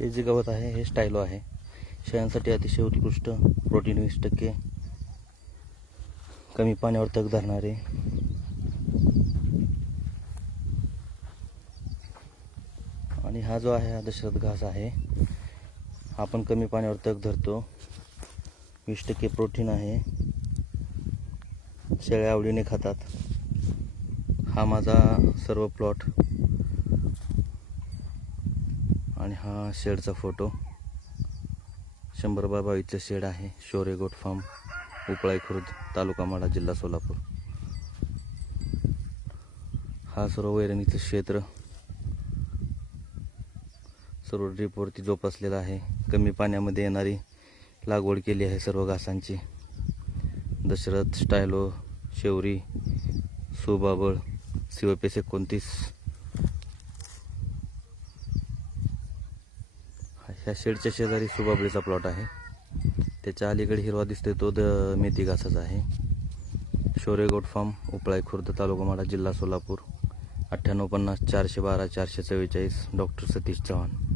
हे जे गवत आहे हे स्टायलो आहे. शेळ्यांसाठी अतिशय उत्कृष्ट प्रोटीन वीस टक्के कमी पाण्यावर तग धरणारे. आणि हा जो आहे हा दशरथ घास आहे हा पण कमी पाण्यावर तग धरतो. वीस टक्के प्रोटीन आहे. शेळ्या आवडीने खातात. हा माझा सर्व प्लॉट आणि हा शेडचा फोटो शंभर बाबा इथलं शेड आहे शोरे गोट फार्म उपळाई खुर्द तालुका माडा जिल्हा सोलापूर. हा सर्व वैरणीचं क्षेत्र. सर्व ड्रीपवरती जोपासलेला आहे. कमी पाण्यामध्ये येणारी लागवड केली आहे सर्व घासांची. दशरथ स्टायलो शेवरी सुबाबळ शिवपेस एकोणतीस. ह्या शेडच्या शेजारी सुबाबळीचा प्लॉट आहे. त्याच्या अलीकडे हिरवा दिसतोय तो द मेथी घासाचा आहे. शोरेगोट फार्म उपळाई खुर्द तालुका माडा जिल्हा सोलापूर. अठ्ठ्याण्णव पन्नास चारशे बारा चारशे चव्वेचाळीस डॉक्टर सतीश चव्हाण.